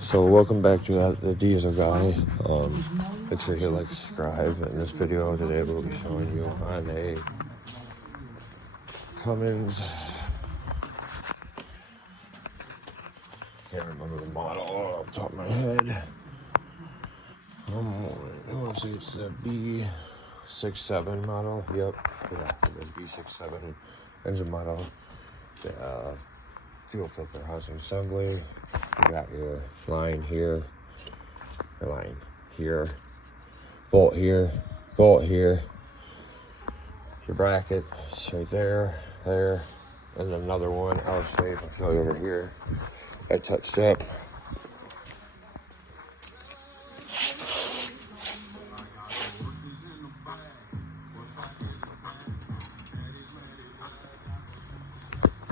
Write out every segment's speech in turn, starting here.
So welcome back to the Diesel Guy. Make sure you like, subscribe. In this video today we'll be showing you on a Cummins, can't remember the model off the top of my head. I want to say it's the B6.7 model. Yep, yeah, it is B6.7 engine model. The fuel filter housing assembly. You got your line here, bolt here, your bracket right there, and another one. I'll show you over here. I touched up.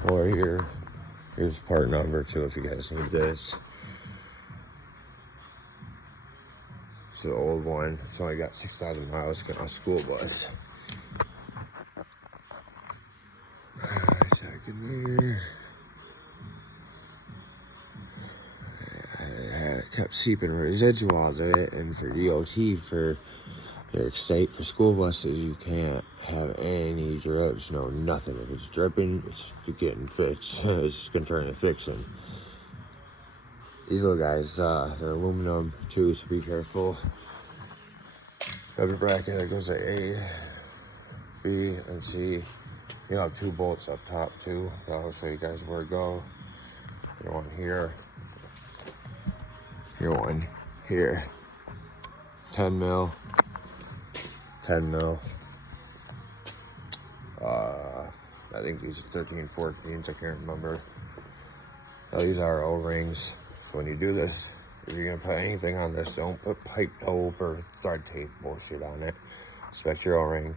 Or here's part number 2 if you guys need this. It's the old one. It's only got 6,000 miles. Got a school bus. Second here. I kept seeping residuals in it, and for DOT for your state for school buses, you can't have any drips, no nothing. If it's dripping, it's getting fixed. It's gonna turn into fiction. These little guys, they're aluminum too, so be careful. Every bracket that goes to A, B, and C. You'll have 2 bolts up top too. I'll show you guys where to go. Your one here. Your one here. 10 mil. I think these are 13, 14s, I can't remember. Now, these are O-rings. So when you do this, if you're gonna put anything on this, don't put pipe dope or thread tape bullshit on it. Expect your O-ring.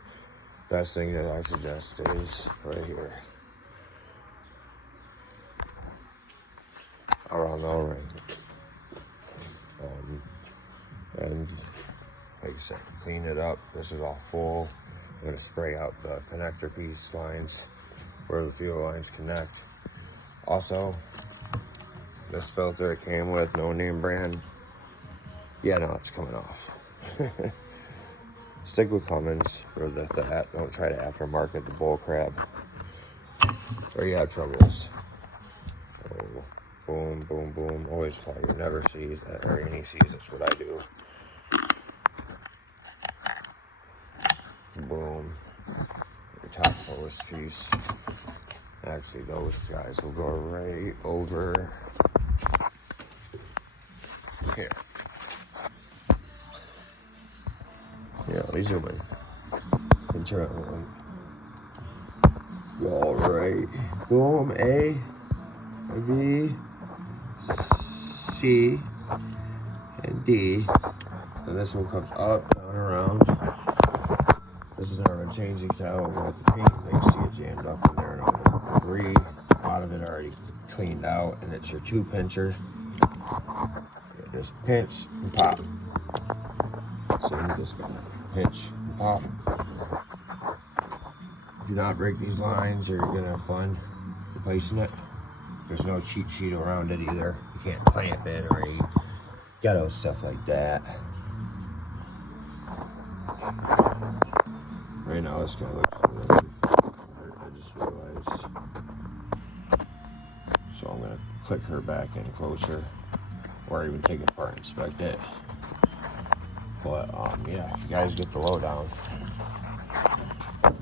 Best thing that I suggest is right here. Around the O-ring. And like I said, clean it up. This is all full. I'm gonna spray out the connector piece lines where the fuel lines connect. Also, this filter it came with, no name brand. Yeah, no, it's coming off. Stick with Cummins for that. Don't try to aftermarket the bull crap, or you have troubles. So, boom, boom, boom. Always apply your never C's or any C's. That's what I do. Boom. Your top post piece. Actually, those guys will go right over here. Yeah, these are my internal one. Go right. Boom. A, B, C, and D. And this one comes up, down, around. This is never changing towel with the paint things to get jammed up in there and all the debris. A lot of it already cleaned out, and it's your 2 pincher. You just pinch and pop. So you just gotta pinch and pop. Do not break these lines, or you're gonna have fun replacing it. There's no cheat sheet around it either. You can't clamp it or any ghetto stuff like that. Right now it's gonna look a little too far. I just realized. So I'm gonna click her back in closer, or even take it apart and inspect it. But yeah, you guys get the lowdown. And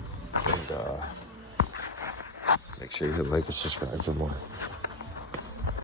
make sure you hit like and subscribe for more.